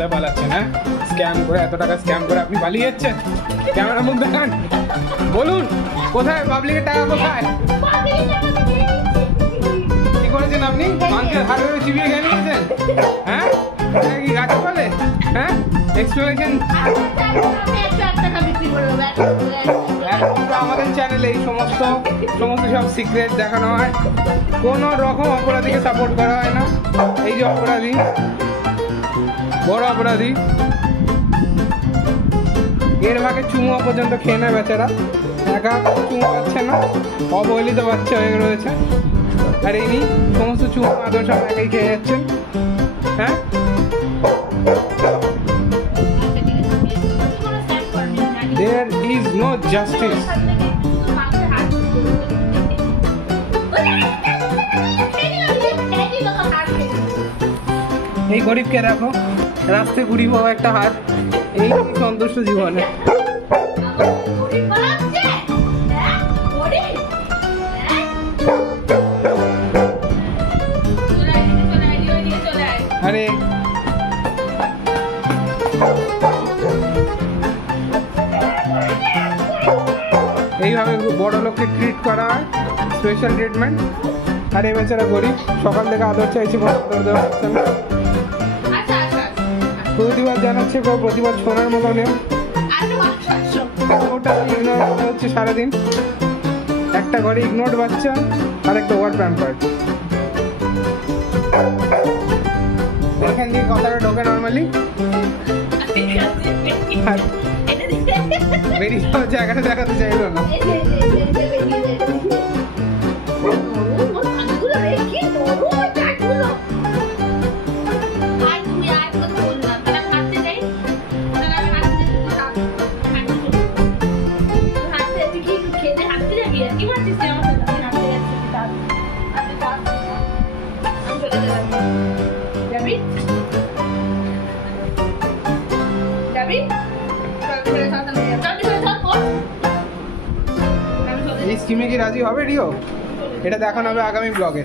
কোথায় পালাচ্ছেন? হ্যাঁ, স্ক্যাম করে, এত টাকা স্ক্যাম করে আপনি পালিয়ে যাচ্ছেন? ক্যামেরার মুখ দেখান, বলুন কোথায় পাবলিকের টাকা কোথায়? কি করেছেন আপনি? মানুষের হাত ধরে চিবিয়ে খেয়ে নিয়েছেন? হ্যাঁ, কি গাছ বলে? হ্যাঁ, এক্সপ্লেনেশন। আমাদের চ্যানেলে এই সমস্ত সব সিক্রেট দেখানো হয়, কোনো রকম অপরাধীকে সাপোর্ট করা হয় না। এই যে অপরাধী, বড় অপরাধী, এর ভাগে চুমুয়া পর্যন্ত খেয়ে নেয় বেচারা, একা চুমু পাচ্ছে না, অবহেলিত বাচ্চা হয়ে রয়েছে, আর ইনি সমস্ত চুমু আদর সব একাই খেয়ে যাচ্ছেন। হ্যাঁ, there is no justice. এই গরিবকে দেখো, রাস্তায় ঘুরি পাওয়া একটা হাত, এই সন্তুষ্ট জীবনে। আরে এইভাবে বড় লোককে ট্রিট করা হয়, স্পেশাল ট্রিটমেন্ট। আর এই বেচারা গরিব, সকাল থেকে আদর চাইছে, আদর দেওয়া হচ্ছে না। প্রতিবাদ জানাচ্ছে, প্রতিবাদ শোনার মতো নেই। ওটা ইগনোর হচ্ছে সারাদিন, একটা ঘরে ইগনোর বাচ্চা আর একটা ওয়ার্ড প্যাম্পার। এখান দিয়ে কথাটা ঢোকে নর্মালি, বেরিয়ে যাওয়ার জায়গাটা দেখাতে চাইলো না। এই স্কিমে কি রাজি হবে রিও? এটা দেখানো হবে আগামী ব্লগে।